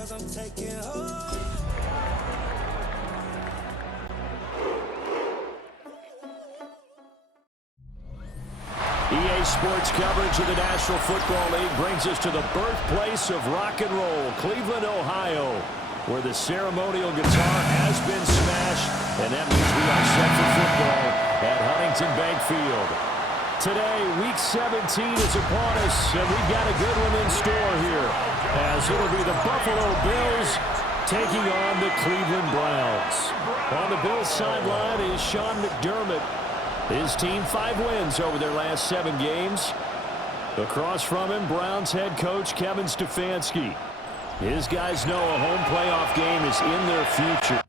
EA Sports coverage of the National Football League brings us to the birthplace of rock and roll, Cleveland, Ohio, where the ceremonial guitar has been smashed, and that means we are set for football at Huntington Bank Field. Today, Week 17 is upon us, and we've got a good one in store here, as it'll be the Buffalo Bills taking on the Cleveland Browns. On the Bills sideline is Sean McDermott. His team 5 wins over their last 7 games. Across from him, Browns head coach Kevin Stefanski. His guys know a home playoff game is in their future.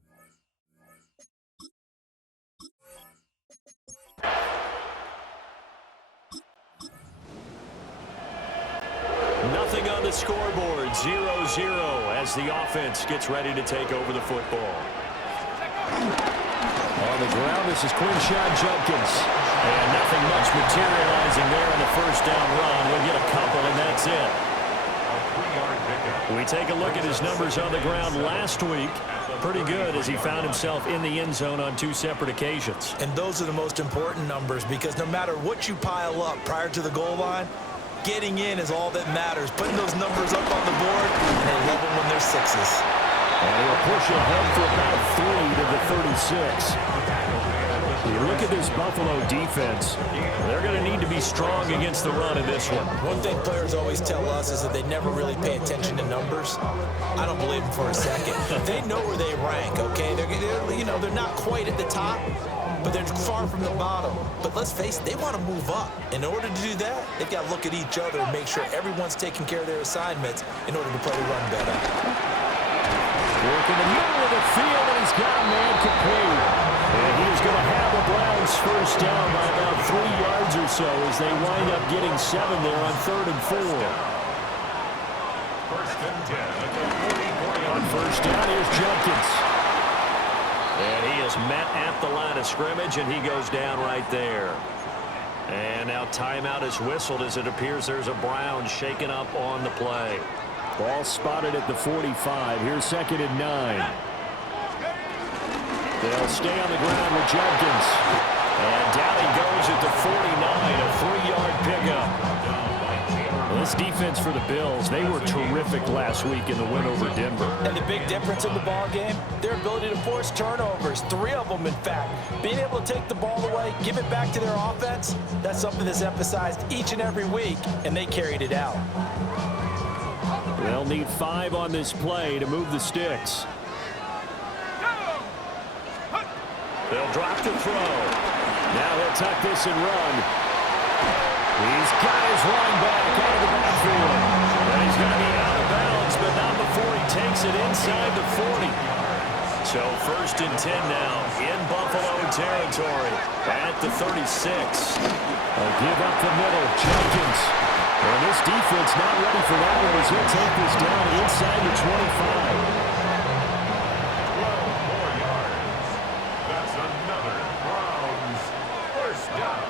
Nothing on the scoreboard, 0-0 as the offense gets ready to take over the football. On the ground, this is Quinshon Judkins. And nothing much materializing there on the first down run. We'll get a couple, and that's it. We take a look at his numbers on the ground last week. Pretty good as he found himself in the end zone on 2 separate occasions. And those are the most important numbers because no matter what you pile up prior to the goal line, getting in is all that matters. Putting those numbers up on the board, and they love them when they're 6s. And he'll push ahead for about 3 to the 36. You look at this Buffalo defense, they're going to need to be strong against the run in this one. One thing players always tell us is that they never really pay attention to numbers. I don't believe them for a second. They know where they rank, okay? They're not quite at the top, but they're far from the bottom. But let's face it, they want to move up. In order to do that, they've got to look at each other and make sure everyone's taking care of their assignments in order to play the run better. Work in the middle of the field, and he's got a man complete. And he's going to have the Browns first down by about 3 yards or so as they wind up getting 7 there on 3rd and 4. On first down, here's Judkins. And he is met at the line of scrimmage, and he goes down right there. And now timeout is whistled as it appears there's a Brown shaken up on the play. Ball spotted at the 45. Here's 2nd and 9. They'll stay on the ground with Judkins. And down he goes at the 49, a 3-yard pickup. This defense for the Bills, they were terrific last week in the win over Denver. And the big difference in the ball game, their ability to force turnovers, 3 of them in fact. Being able to take the ball away, give it back to their offense, that's something that's emphasized each and every week, and they carried it out. They'll need 5 on this play to move the sticks. They'll drop the throw. Now he'll tuck this and run. He's got his running back out of the backfield. And he's going to be out of bounds, but not before he takes it inside the 40. So 1st and 10 now in Buffalo territory at the 36. They'll give up the middle. Jenkins. And this defense not ready for that one as he'll take this down inside the 25. That's another Browns first down.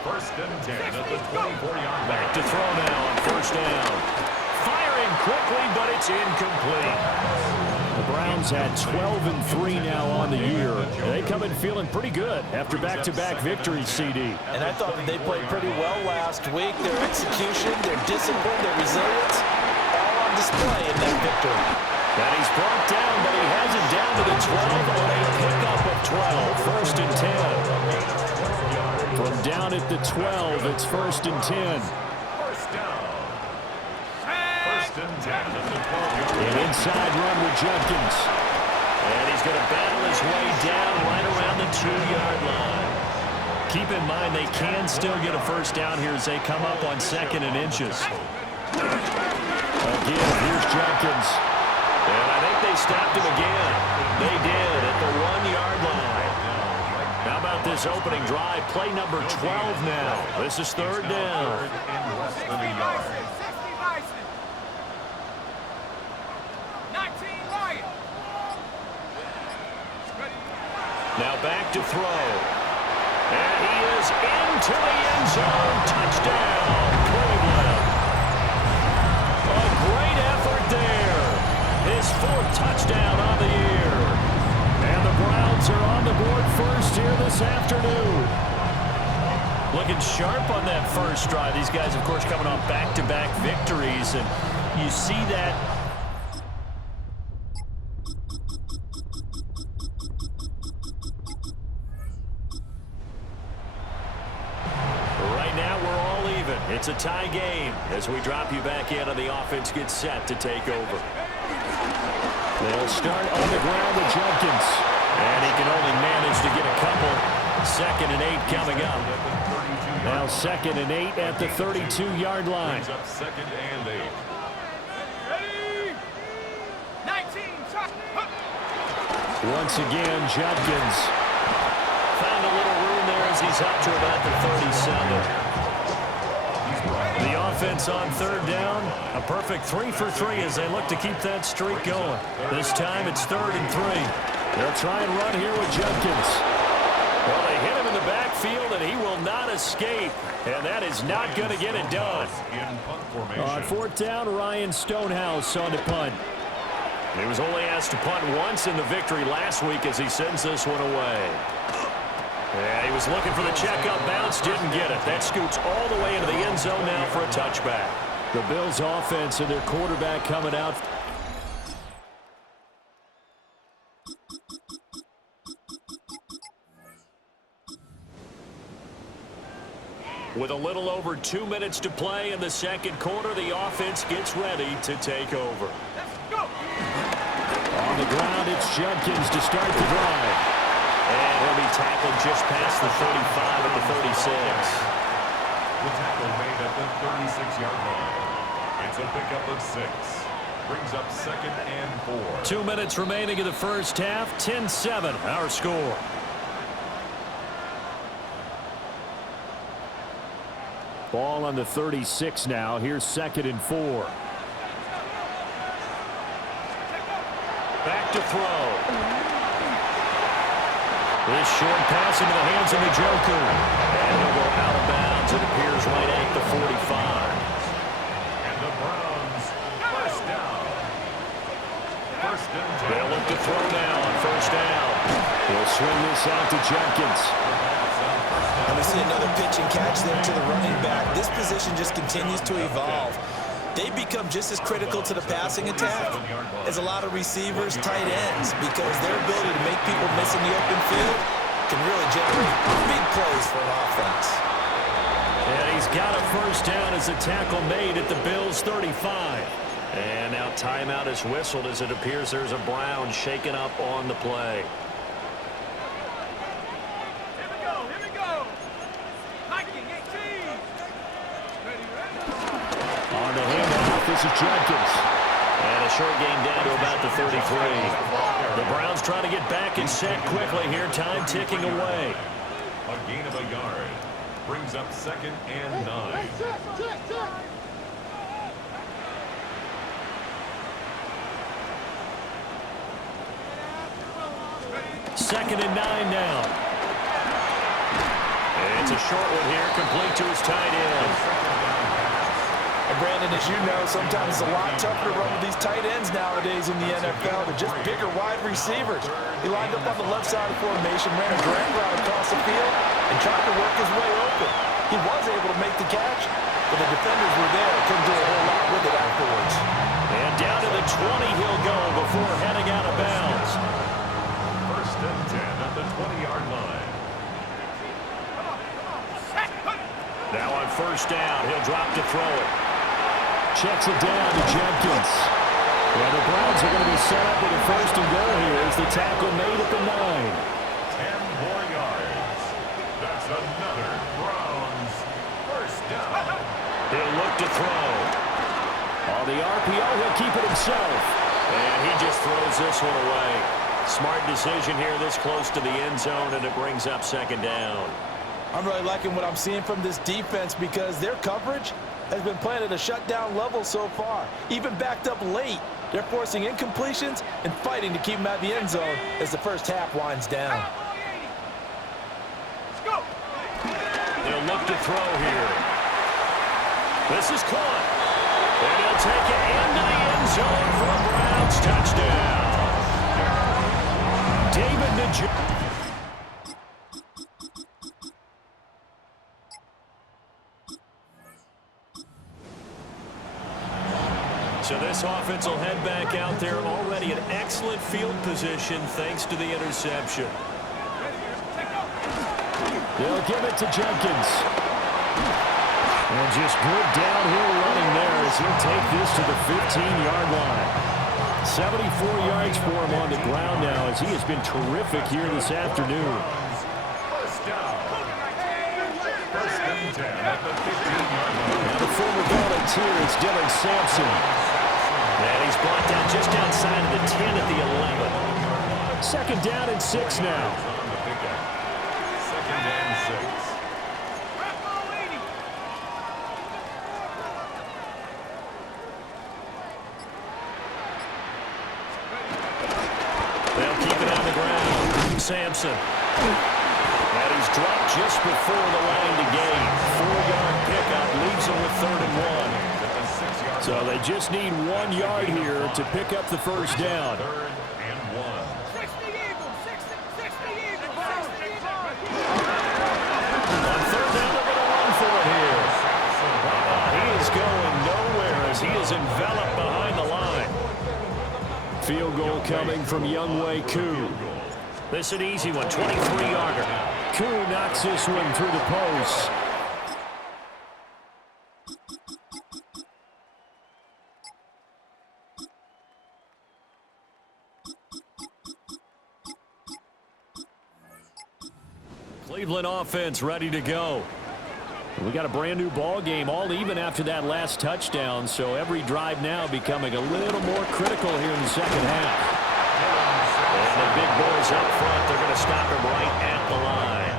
1st and 10 at the 24-yard line. Back to throw now on 1st down. Firing quickly, but it's incomplete. The Browns had 12 and 3 now on the year. They come in feeling pretty good after back-to-back victories, CD. And I thought that they played pretty well last week. Their execution, their discipline, their resilience, all on display in that victory. And he's brought down, but he has it down to the 12 on a pickup of 12. 1st and 10. From down at the 12, it's 1st and 10. First down. 1st and 10 at the 12-yard line. An inside run with Judkins. And he's going to battle his way down right around the 2-yard line. Keep in mind they can still get a first down here as they come up on 2nd and inches. Again, here's Judkins. And I think they stopped him again. They did at the 1-yard line. How about this opening drive? Play number 12 now. This is 3rd down. Now back to throw. And he is into the end zone. Touchdown, Cleveland. A great effort there. aboard first here this afternoon. Looking sharp on that first drive. These guys, of course, coming off back-to-back victories, and you see that. Right now, we're all even. It's a tie game as we drop you back in and the offense gets set to take over. They'll start on the ground with Jenkins. And he can only manage to get a couple. 2nd and 8 coming up. Now 2nd and 8 at the 32-yard line. Brings up 2nd and 8. Ready? 19. Once again, Jenkins found a little room there as he's up to about the 37. The offense on 3rd down, a perfect 3 for 3 as they look to keep that streak going. This time it's 3rd and 3. They'll try and run here with Jenkins. Well, they hit him in the backfield, and he will not escape. And that is not going to get it done. On 4th down, Ryan Stonehouse on the punt. He was only asked to punt once in the victory last week as he sends this one away. Yeah, he was looking for the check-up bounce, didn't get it. That scoots all the way into the end zone now for a touchback. The Bills' offense and their quarterback coming out. With a little over 2 minutes to play in the 2nd quarter, the offense gets ready to take over. Let's go. On the ground, it's Jenkins to start the drive. And he'll be tackled just past the 35 at the 36. The tackle made at the 36-yard line. It's a pickup of 6. Brings up 2nd and 4. 2 minutes remaining in the first half. 10-7, our score. Ball on the 36 now. Here's 2nd and 4. Back to throw. This short pass into the hands of Njoku. And he'll go out of bounds. It appears right at the 45. And the Browns, 1st down. 1st and 10. They'll look to throw now on 1st down. He'll swing this out to Jenkins. And we see another pitch and catch there to the running back. This position just continues to evolve. They become just as critical to the passing attack as a lot of receivers, tight ends, because their ability to make people miss in the open field can really generate big plays for an offense. And he's got a 1st down as a tackle made at the Bills' 35. And now timeout is whistled as it appears there's a Brown shaken up on the play. Here we go. Viking 18. Ready. On the handoff, this is Jenkins. And a short game down to about the 33. The Browns trying to get back and set quickly here. Time ticking away. A gain of a yard. Brings up 2nd and 9. Second and 9 now. It's a short one here, complete to his tight end. And Brandon, as you know, sometimes it's a lot tougher to run with these tight ends nowadays in the NFL. They're just bigger wide receivers. He lined up on the left side of the formation, ran a drag route across the field, and tried to work his way open. He was able to make the catch, but the defenders were there. Couldn't do a whole lot with it afterwards. And down to the 20 he'll go before heading out of bounds. 1st and 10 at the 20-yard line. Now on 1st down, he'll drop to throw it. Checks it down to Jenkins. Well, the Browns are going to be set up with a 1st and goal here as the tackle made at the 9. 10 more yards. That's another Browns 1st down. He'll look to throw. On the RPO, he'll keep it himself. And he just throws this one away. Smart decision here this close to the end zone, and it brings up 2nd down. I'm really liking what I'm seeing from this defense because their coverage has been playing at a shutdown level so far. Even backed up late, they're forcing incompletions and fighting to keep them out of the end zone as the first half winds down. They'll look to throw here. This is caught. And he'll take it into the end zone for a Browns touchdown. David Njoku. So this offense will head back out there, already in excellent field position thanks to the interception. They'll give it to Jenkins. And just good downhill running there as he'll take this to the 15-yard line. 74 yards for him on the ground now as he has been terrific here this afternoon. First down. First and 10 at the 15-yard line. Now the former volunteer is Dylan Sampson. And he's brought down just outside of the 10 at the 11. Second down and 6 now. On the pickup. Second and 6. They'll keep it on the ground. Sampson. And he's dropped just before the line to gain. 4-yard pickup leaves him with 3rd and 1. So they just need 1 yard here to pick up the first down. 3rd and 1. 60 Eagles, 60 Eagles, 60 Eagles. On 3rd down, they're going to run for it here. He is going nowhere as he is enveloped behind the line. Field goal coming from Younghoe Koo. This is an easy one, 23-yarder. Koo knocks this one through the post. Cleveland offense ready to go. We got a brand new ball game, all even after that last touchdown, so every drive now becoming a little more critical here in the second half. And the big boys up front, they're going to stop him right at the line.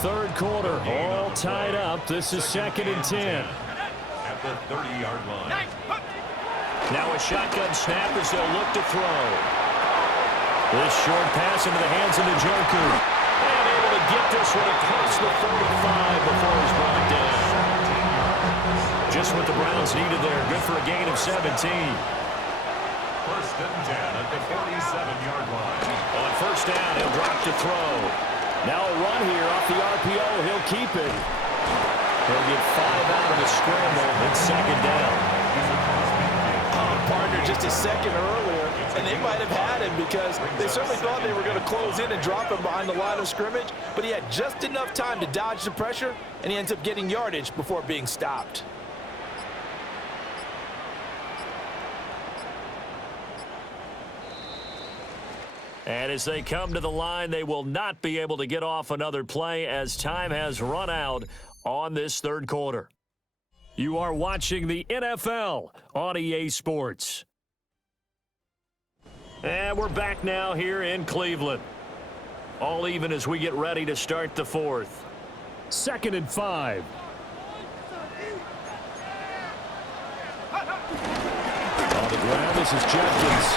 Third quarter, all tied up. This is 2nd and 10. At the 30-yard line. Now a shotgun snap as they'll look to throw. This short pass into the hands of Njoku. And able to get this one across the 45 before he's brought down. Just what the Browns needed there. Good for a gain of 17. First and 10 at the 47-yard line. On first down, he'll drop to throw. Now a run here off the RPO. He'll keep it. He'll get 5 out of the scramble. It's 2nd down. Partner just a second earlier, and they might have had him because they certainly thought they were going to close in and drop him behind the line of scrimmage, but he had just enough time to dodge the pressure, and he ends up getting yardage before being stopped. And as they come to the line, they will not be able to get off another play as time has run out on this 3rd quarter. You are watching the NFL on EA Sports. And we're back now here in Cleveland. All even as we get ready to start the 4th. 2nd and 5. On the ground, this is Jenkins.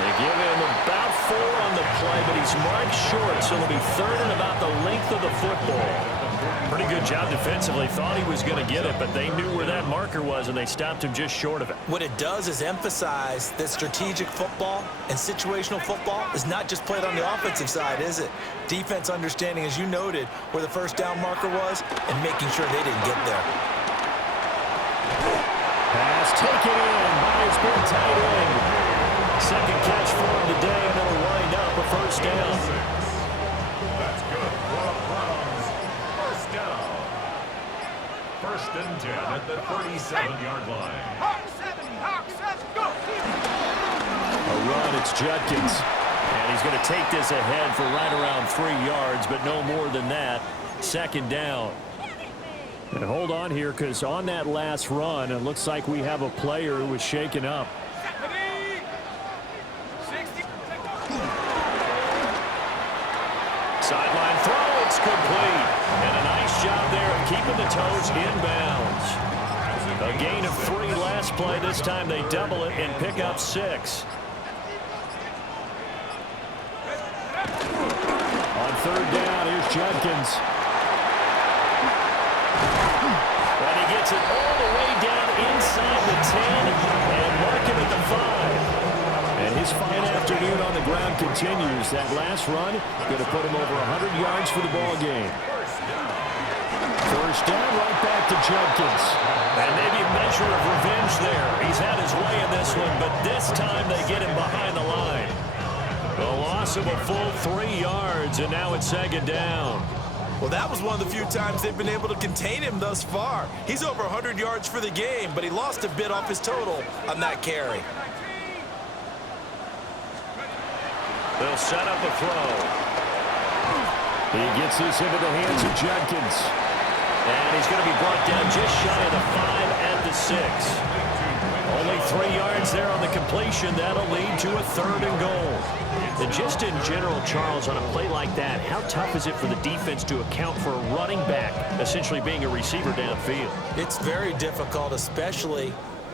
They give him about 4 on the play, but he's marked short, so it'll be 3rd and about the length of the football. Pretty good job defensively. Thought he was going to get it, but they knew where that marker was, and they stopped him just short of it. What it does is emphasize that strategic football and situational football is not just played on the offensive side, is it? Defense understanding, as you noted, where the first down marker was and making sure they didn't get there. Pass taken in by his big tight end. Second catch for him today, and it'll wind up a first down. That's good for the Browns. First down. First and 10 at the 37-yard line. Hawk 70, go! A run, it's Judkins. And he's going to take this ahead for right around 3 yards, but no more than that. 2nd down. And hold on here, because on that last run, it looks like we have a player who was shaken up. Sideline throw, it's complete. And a nice job there of keeping the toes inbounds. A gain of 3 last play. This time they double it and pick up 6. On 3rd down, here's Judkins. And he gets it all the way down inside the 10 and mark him at the 5. And his fine afternoon on the ground continues. That last run going to put him over 100 yards for the ball game. First down, right back to Judkins. And maybe a measure of revenge almost there. He's had his way in this one, but this time they get him behind the line. A loss of a full 3 yards, and now it's second down. Well, that was one of the few times they've been able to contain him thus far. He's over 100 yards for the game, but he lost a bit off his total on that carry. They'll set up a throw. He gets this into the hands of Jenkins. And he's going to be brought down just shy of the 5 at the 6. Only 3 yards there on the completion. That'll lead to a 3rd and goal. And just in general, Charles, on a play like that, how tough is it for the defense to account for a running back essentially being a receiver downfield? It's very difficult, especially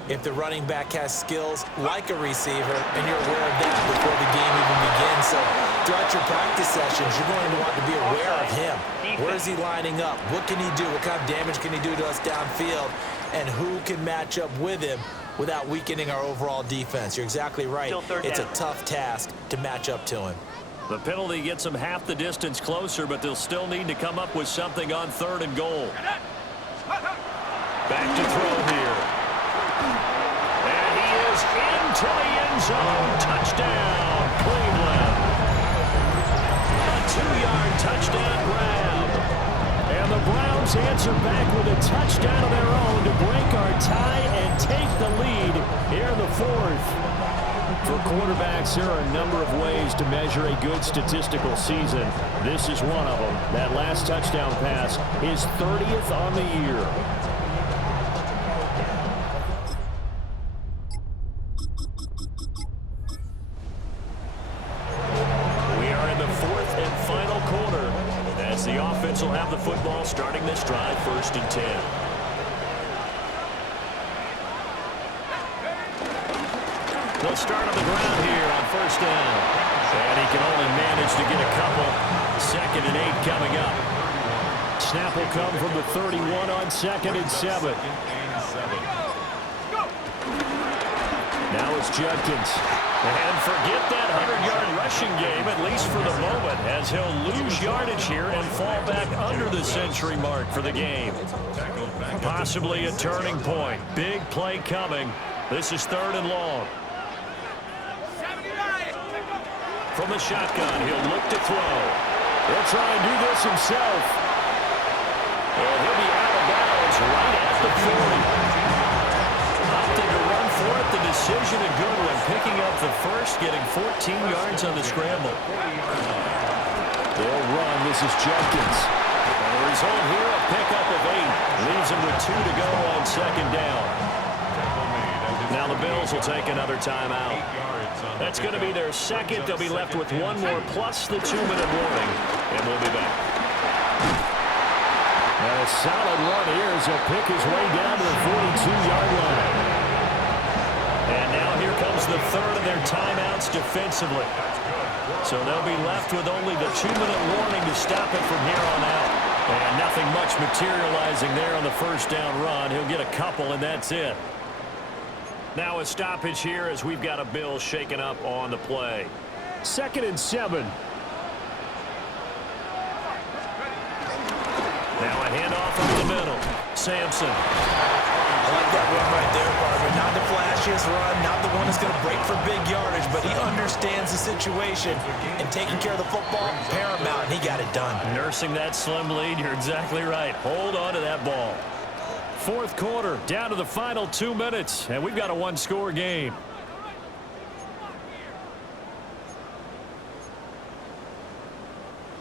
if the running back has skills like a receiver, and you're aware of that before the game even begins. So throughout your practice sessions, you're going to want to be aware of him. Where is he lining up? What can he do? What kind of damage can he do to us downfield? And who can match up with him without weakening our overall defense? You're exactly right. It's a tough task to match up to him. The penalty gets them half the distance closer, but they'll still need to come up with something on 3rd and goal. Back to throw here. And he is into the end zone. Touchdown, Cleveland. A 2-yard touchdown grab. And the Browns answer back with a touchdown of their own to break our tie and take the lead here in the 4th. For quarterbacks, there are a number of ways to measure a good statistical season. This is one of them. That last touchdown pass is 30th on the year. We are in the 4th and final quarter as the offense will have the football starting this drive, 1st and 10. They'll start on the ground here on 1st down. And he can only manage to get a couple. 2nd and 8 coming up. Snap will come from the 31 on 2nd and 7. Now it's Jenkins. And forget that 100-yard rushing game, at least for the moment, as he'll lose yardage here and fall back under the century mark for the game. Possibly a turning point. Big play coming. This is 3rd and long. From the shotgun, he'll look to throw. He'll try and do this himself. And he'll be out of bounds right at the 40. Opting to run for it, the decision a good one. Picking up the first, getting 14 yards on the scramble. They'll run. This is Jenkins. And the result here, a pickup of 8. Leaves him with 2 to go on 2nd down. Now the Bills will take another timeout. That's going to be their 2nd. They'll be left with 1 more plus the 2-minute warning. And we'll be back. And a solid run here as he'll pick his way down to the 42-yard line. And now here comes the 3rd of their timeouts defensively. So they'll be left with only the 2-minute warning to stop it from here on out. And nothing much materializing there on the 1st down run. He'll get a couple, and that's it. Now a stoppage here as we've got a Bill shaken up on the play. 2nd and 7. Now a handoff over the middle. Sampson. I like that run right there, Barber. Not the flashiest run, not the one that's going to break for big yardage, but he understands the situation, and taking care of the football, paramount, and he got it done. Nursing that slim lead, you're exactly right. Hold on to that ball. 4th quarter, down to the final 2 minutes, and we've got a 1-score game.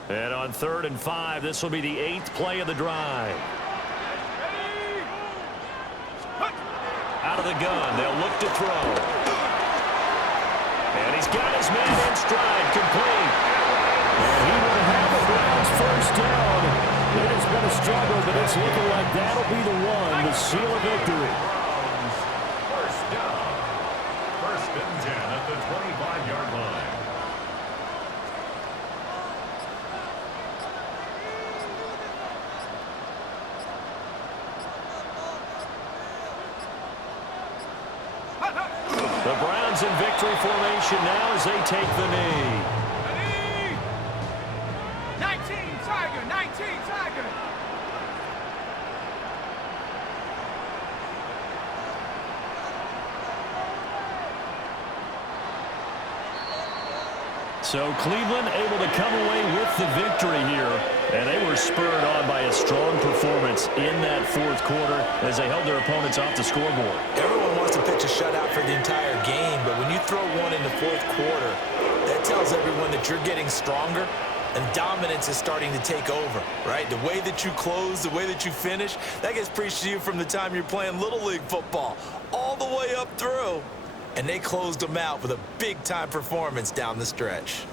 And on 3rd and 5, this will be the 8th play of the drive. Out of the gun, they'll look to throw. And he's got his man in stride, complete. And he will have the Browns 1st down. It has been a struggle, but it's looking like that'll be the one to seal a victory. 1st down. 1st and 10 at the 25-yard line. The Browns in victory formation now as they take the knee. 19, Tiger, 19, Tiger. So Cleveland able to come away with the victory here, and they were spurred on by a strong performance in that fourth quarter as they held their opponents off the scoreboard. Everyone wants to pitch a shutout for the entire game, but when you throw one in the fourth quarter, that tells everyone that you're getting stronger and dominance is starting to take over, right? The way that you close, the way that you finish, that gets preached to you from the time you're playing Little League football all the way up through. And they closed them out with a big-time performance down the stretch.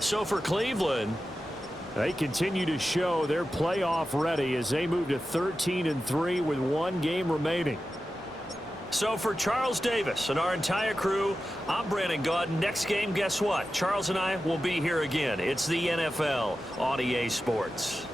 So for Cleveland, they continue to show they're playoff ready as they move to 13-3 with one game remaining. So for Charles Davis and our entire crew, I'm Brandon Gaudin. Next game, guess what? Charles and I will be here again. It's the NFL on EA Sports.